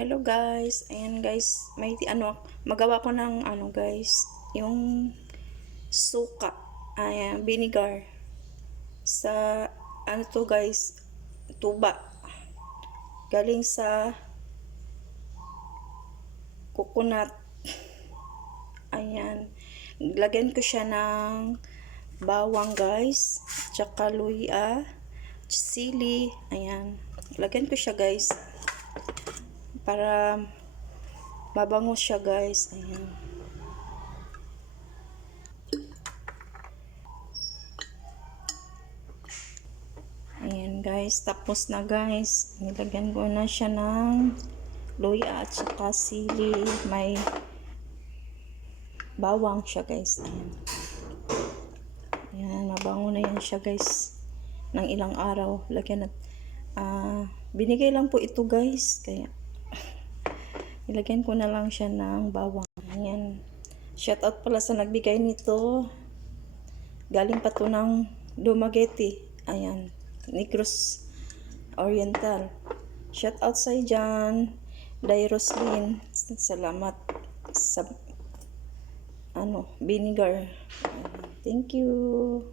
Hello guys, ayan guys, magawa ko ng guys, yung suka, ayan, vinegar sa to guys, tuba. Galing sa coconut. Ayan, lagyan ko siya ng bawang guys, tsaka luya, sili, ayan. Lagyan ko siya guys para mabango siya guys. Ayan. Ayan guys, tapos na guys. Nilagyan ko na siya ng luya at saka sili. May bawang siya guys. Ayan. Ayan, mabango na yan siya guys. Ng ilang araw. Lagyan at binigay lang po ito guys. Kaya ilagyan ko na lang siya ng bawang. Ayan. Shout out pala sa nagbigay nito. Galing pa to ng Dumaguete. Ayan. Negros Oriental. Shout out sa dyan. Day Roslyn. Salamat sa vinegar. Thank you.